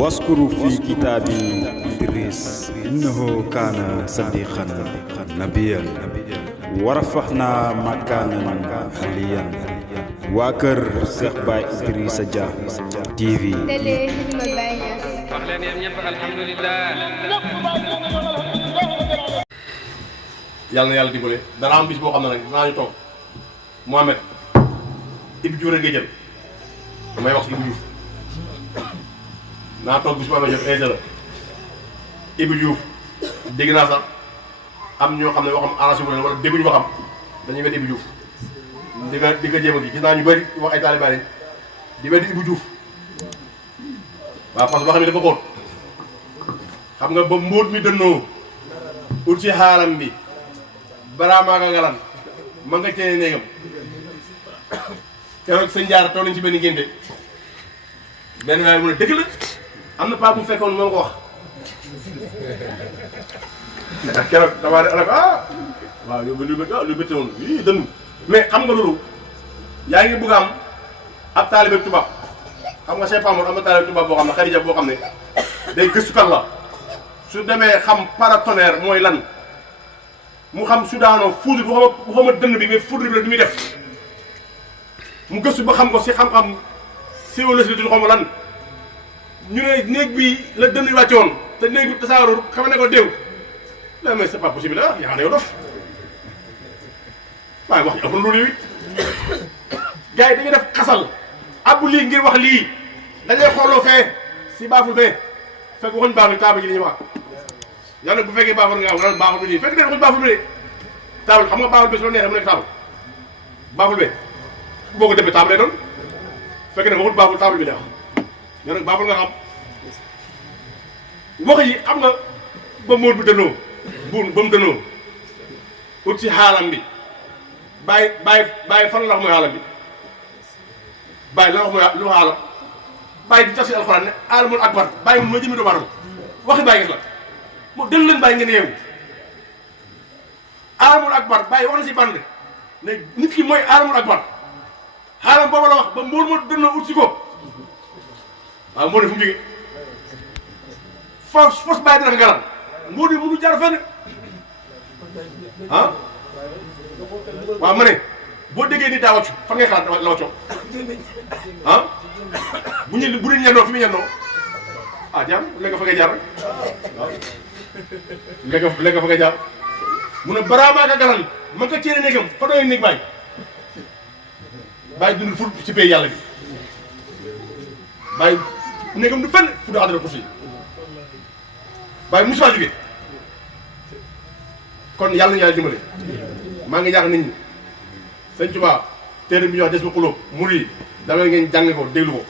واذكر في كتابي إدريس إنه كان صديقا نبيا ورفعنا مكانا عليا وكر شيخ باي إدريس Dia TV wax leen yéen ñëpp alhamdulilah. yàlla na yàlla dimbale dana am bis boo xam ne nag dinaa ñu toog Mohamed Ibou Diouf rek nga jël damay wax si Ibou Diouf naa toog bis boo amee jël invité la Ibou Diouf dégg naa sax am ñoo xam ne waxam arrangé wu leen wala dégguñu waxam dañuy wedd Ibou Diouf di nga jéem a gis naa ñu bëri wax ay taalibe lañ di wedd Ibou Diouf waaw parce que boo xam ne dafa xóot xam nga ba mbóot mi dënnoo ut ci xaalam bi balaa maa nga ngalan ma nga cee néegam keroog sëñ Jaara toog nañ ci benn ngénte benn waaye mu ne dëgg la am na paa bu fekkoon moo ko wax ndax keroog damaa ne ko waaw lu bëtte woon lii dënnu mais xam nga loolu yaa ngi bëgg am ab taalibe tubaab xam nga Cheikh Pamour am na taalibe tubaab boo xam ne Xadija boo xam ne day gëstukat la su demee xam paratonnerre mooy lan mu xam su daanoo foudre bu xama dënn bi mais foudre bi la du muy def mu gëstu ba xam ko si xam-xam géologie duñu xama lan ñu ne néeg bi la dënn bi wàcce woon te néeg bi tasaaroo xam ne ko déew la mais c'est pas possible yaa xam ne yow dof waaye wax ëpp na loolu it gars yi dañuy def xasal abbu lii ngir wax lii dañuy xooloo fee si baaful fee fekk waxuñ baax bi taaba ji li ñuy wax yow nag bu fekkee baaful nga am baaxul bi nii fekk ne waxuñ baaful bi de taabal xam nga baaful bi su la neexee mu nekk taabal baaful be boo ko defee taabal lay doon fekk ne waxul baaful taabal bi de wax yow nag baaful nga xam wax yi xam nga ba móor bu dënoo buun ba mu dënoo ut si xaalam bi bàyyi fan la wax mooy xaalam bi bàyyi la wax mooy lu xaalam bàyyi di tafsir alxuraan ne alamul akbar bàyyi mun mooy jëmi doomu aadama waxi bàyyi gis la moo dël leen bàyyi ngeen yeewu alamul akbar bàyyi wax na si bande ne nit ki mooy alamul akbar xaalam booba la wax ba mbóor moo dën na ut si ko waaw moo ne fu mu jógee fos bàyyi dina ko garal mbóor yi mënu jaar fenn waaw ma ne boo déggee ni daa wàccu fan ngay xalaat la wàccoo bu ñu ñandoo fi mu ñandoo jaar léegi fa ngay jaar rek waaw léegi fa ngay jaar mu ne baraamaa ka garan man ko ceene néegam fa doy néeg bàyyi dund ful ci pay yàlla bi bàyyi néegam du fenn fu du àdduna kursi bàyyi musuwaa jóge kon yàlla na yàlla dimbale maa ngi ñaax nit ñi sëñ Tuubaa téere bi ñuy wax des ma xulóob mur yi dama ngeen jàng ko déglu ko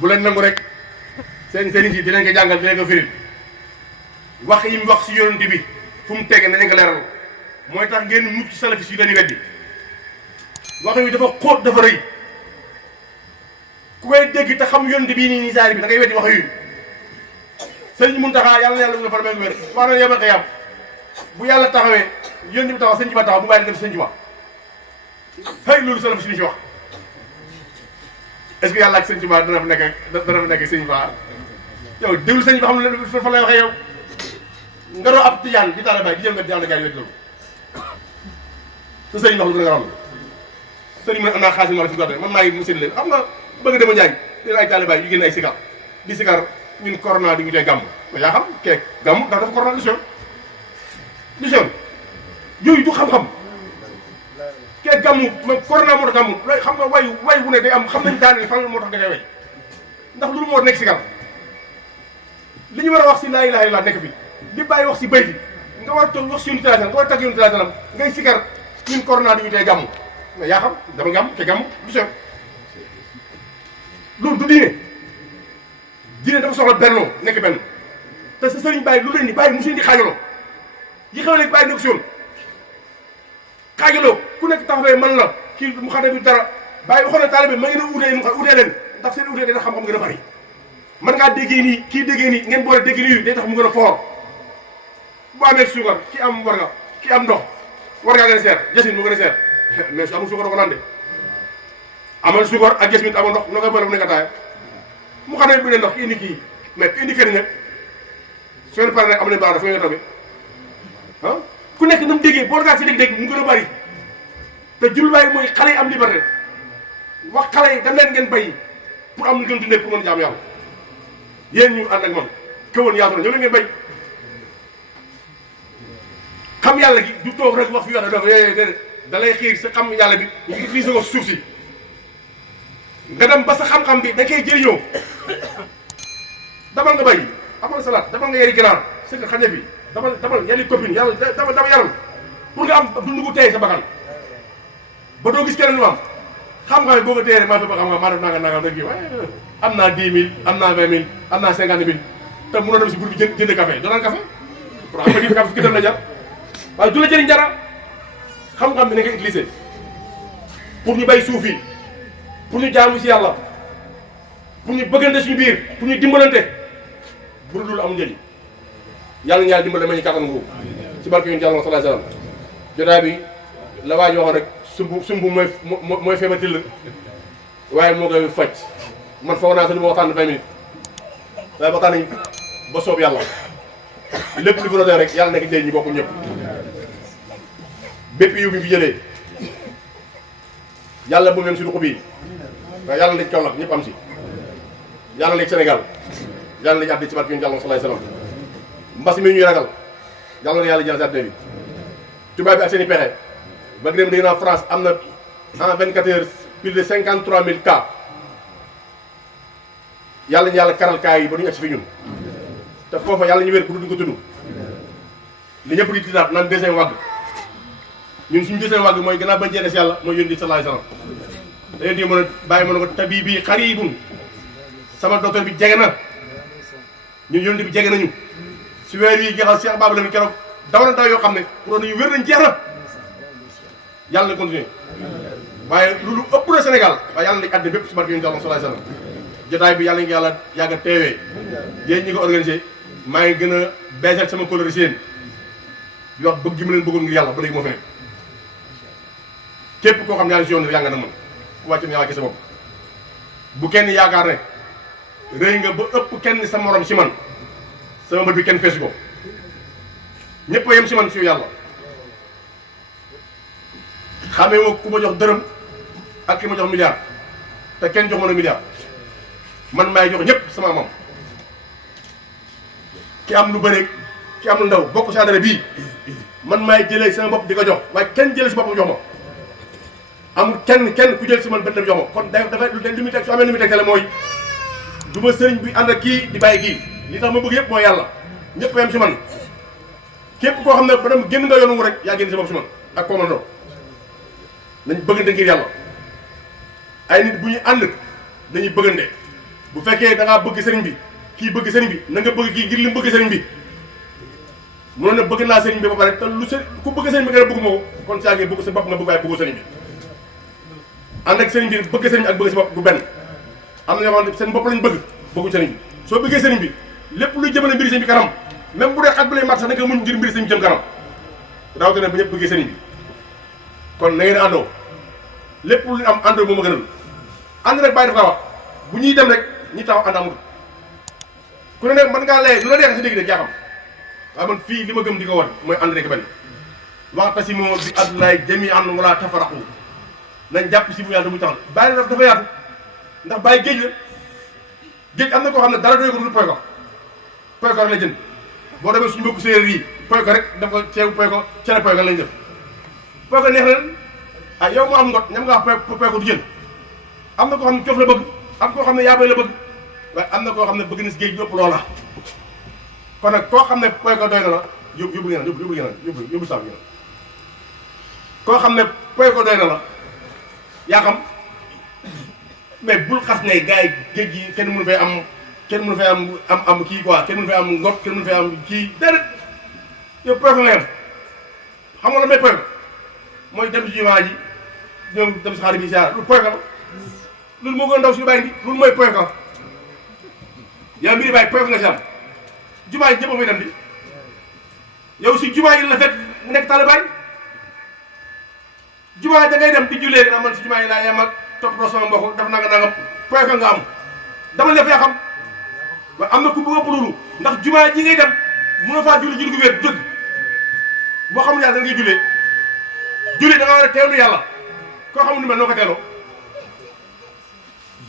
bu leen nangu rek seen sëriñ si dinañ ko jàngal dinañ ko firil wax yi mu wax si yonent bi fu mu tege nañ ko leeral mooy tax ngeen mucc salafis yi dañuy weddi wax yi dafa xóot dafa rëy ku koy dégg te xam yonent bii nii saari bi da ngay weddi wax yu sëriñ Muntaxa yàlla na yàlla nga far may wér wax na yomal xiyam bu yàlla taxawee yonent bi taxaw sëñ Tuubaa taxaw bu bàyyi dem si sëñ Tuubaa xëy loolu salafis yi ñu si wax est-ce que yàlla ak sëñ Tuubaa dana fa nekk sëñ Tuubaa yow déglu sëñ bi xam ne fa lay waxee yow nga doo ab tijaan di taala bay di jël nga jàll gars yi weddal te sëñ wax lu gën a garal sëñ man am naa xaalis ma la fi gàdde man maa ngi mu seen leen xam nga bëgg dema njaay dina ay taala bay yu génn ay sikar di sikar ñun corona di ñu tey gàmm mais yaa xam keek gàmm ndax dafa corona du sew yooyu du xam-xam kee gàmmu ma corona moo tax gàmmu looy xam nga way wu ne day am xam nañ daane fan moo tax nga koy way ndax loolu moo nekk si gar li ñu war a wax si laa ilaaha illallaah nekk bi li bàyyi wax si bay bi nga war a toog wax si yonent nga war a tagg yonent sallam ngay sikar ñun corona di ñu tey gàmmu mais yaa xam dama gàmm te gàmmu du sew loolu du diine dafa soxla bennoo nekk benn te sa sëriñ bàyyi lu leen di bàyyi musuñ di xaajaloo yi xew léegi bàyyi nekk si yoon xaajaloo ku nekk taxawee man la kii mu xam ne bi dara bàyyi waxoon na taalibe ma ngeen a utee mu xam utee leen ndax seen utee dina xam-xam gën a bari man ngaa déggee nii kii déggee nii ngeen boole dégg nii day tax mu gën a foor bu amee suukar ki am war nga ki am ndox war ngaa gën a seer jasin mu gën a seer mais su amul suukar doo ko naan de amal suukar ak gis mit amal ndox noo koy boole bu nekk ataaya mu xam ne bu ne ndox indi kii mais indi kër nag soo leen paree nag am nañu baax dafa ngeen toogee ah ku nekk na mu déggee boo gaa si dégg-dégg mu gën a bari te jubluwaay mooy xale yi am liberté wax xale yi dem leen ngeen bay pour am lu ngeen dundee pour mën a jaam yàlla yéen ñu ànd ak man këwoon yaatu na ñoo leen ngeen bay xam yàlla gi du toog rek wax fi wax doo ko déedéet da lay xiir sa xam yàlla bi nga utilisé ko suuf si nga dem ba sa xam-xam bi da koy jëriñoo damal nga bay amal salaat damal nga yari ginaar c'est que xañe bi damal yari copine yàlla dama yaram pour nga am dund gu tey sa bakkan ba doo gis keneen lu am xam-xam boo ko téye maa fi ba xam-xam maa def nanga rek waaye am naa 10 000 am naa 20 000 am naa 50 000 te mënoo dem si bur bi jënd café doo naan café pour am nga di café ki dem la jar waaye du la jëriñ dara xam-xam bi na nga utiliser pour ñu bay suuf yi pour ñu jaamu si yàlla pour ñu bëggante suñu biir pour ñu dimbalante bu dul amul njëriñ yàlla ñu yàlla dimbale ma ñu kattan boobu ci barke yonent Yàlla sallallahu alayhi wasallam jotaay bi la waa ji waxoon rek sumb mooy feebar till waaye moo koy faj man foog naa sax li ma waxtaan 20 minutes waaye waxtaan nañ ba soob yàlla lépp li fa rek yàlla nekk njëriñ ñi bokku ñëpp bépp yiw bi fi jëlee yàlla bu mu yem si duxu bii waaye yàlla nekk Kaolack ñëpp am si yàlla nekk Sénégal yàlla nekk àddina ci barke yonent Yàlla sallallahu alayhi wasallam mbas mi ñuy ragal yàlla na yàlla jël si àddina bi tubaab bi ak seen i pexe ba dem dégg naa France am na en 24 heures plus de 53 000 cas yàlla ñu yàlla karal cas yi ba duñu agsi fi ñun te foofa yàlla ñu wér pour duñ ko tudd li ñëpp di tiddaat naan deuxième vague ñun suñu deuxième vague mooy gannaaw bañ cee des yàlla mooy yónni sallallahu alayhi wasallam da leen di mën a bàyyi mën a ko tabi bi xaribun sama docteur bi jege na ñun yónni bi jege nañu si weer yi jeexal Cheikh Babou Lamine keroog daw na daw yoo xam ne pour nañu wér nañ jeex na yàlla na continuer waaye loolu ëpp na Sénégal waaye yàlla nañ àddina bépp si barke yonent Yàlla sallallahu alayhi wasallam jotaay bi yàlla ngi yàlla yàgg a teewee yéen ñi ko organisé maa ngi gën a beesal sama kóllëre si yéen di wax bëgg gi ma leen bëggoon ngir yàlla ba léegi moo fi nekk képp koo xam ne yaa ngi si yoon bi yaa nga na mën ku wàcc na yàlla sa bopp bu kenn yaakaar ne rëy nga ba ëpp kenn sa morom si man sama bët bi kenn feesu ko ñëpp a yem si man si yàlla xamee ma ku ma jox dërëm ak ki ma jox milliard te kenn jox ma na milliard man maay jox ñëpp sama amam ki am lu bëri ki am lu ndaw bokk si adara bii man maay jëlee sama bopp di ko jox waaye kenn jëlee si boppam jox ma amul kenn ku jël si man benn jox ma kon dafa li muy teg su amee li muy teg tele mooy du ma sëriñ bi ànd ak kii di bàyyi kii li tax ma bëgg yëpp mooy yàlla ñëpp yem si man képp koo xam ne ba dem génn nga yoonu rek yaa génn si bopp si man ak koo mën a doon nañ bëggante ngir yàlla ay nit bu ñuy ànd dañuy bëggante bu fekkee da ngaa bëgg sëriñ bi kii bëgg sëriñ bi na nga bëgg kii ngir li mu bëgg sëriñ bi mënoon ne bëgg naa sëriñ bi ba pare te lu ku bëgg sëriñ bi nga bëgg ma ko kon saa ngi bëgg sa bopp nga bëgg waaye bëggu sëriñ bi ànd ak sëriñ bi bëgg sëriñ bi ak bëgg sa bopp du benn am na ñoo xam ne seen bopp lañ bëgg bëgguñ sëriñ bi soo bëggee sëriñ bi lépp luy jëmale mbiri sëriñ bi kanam même bu dee xat bu lay mat sax da nga muñ ngir mbiri sëriñ bi jëm kanam rawatina ba ñëpp bëggee sëriñ bi kon na ngeen àndoo lépp lu am àndoo moom a gënal ànd rek bàyyi dafa wax bu ñuy dem rek ñi taxaw ànd amul ku ne nag mën ngaa lay lu la neex si dégg-dégg yaa xam waaye man fii li ma gëm di ko wan mooy ànd rek benn wa'tasimu bi hablillahi jami'an wa la tafarraqu nañ jàpp si bu yàlla muy taxal bàyyi dafa yaatu ndax bàyyi géej la géej am na koo xam ne dara doy ko du poy ko rek la jënd boo demee suñu mbokku séeréer yi poy ko rek daf ko ceebu poy ko cere poy ko lañ def poy ko neex na ah yow mu am ngot ñam nga wax poy ko du jën am na koo xam ne cof la bëgg am koo xam ne yaabay la bëgg waaye am na koo xam ne bëgg na si géej yëpp loola kon nag koo xam ne poy ko doy na la yóbbu yóbbu saabu ngeen koo xam ne poy ko doy na la yaa xam mais bul xas ne gars yi géej gi kenn mënu fay am kii quoi kenn mënu fay am ngot kenn mënu fay am kii déedéet yow poy ko nga yem xam nga la may poy ko mooy dem si jumaa ji ñoom dem si xaar bi siyaara lu poy ko la loolu moo gën a ndaw suñu bàyyi bi loolu mooy poy ko yow mbiri bàyyi poy ko nga si am jumaa yi ñëpp a fay dem di yow si jumaa yi la fekk nekk taalibaay jumaa da ngay dem di jullee nga man si jumaa yi laa yem ak toppatoo sama mbokk daf nanga poy ka nga am dama def yaa xam waaye am na ku bëgg a loolu ndax jumaa ji ngay dem mënoo faa julli julli gu wér dëgg boo xamul yàlla da ngay julli da nga war a teewlu yàlla koo xamul ni mel noo ko teeloo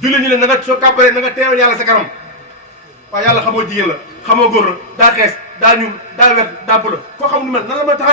julli ñu ne na nga soo kàbbaree na nga teewal yàlla sa kanam waaye yàlla xamoo jigéen la xamoo góor la daa xees daa ñuul daa wet daa bëla koo xamul ni mel nan la ma taxase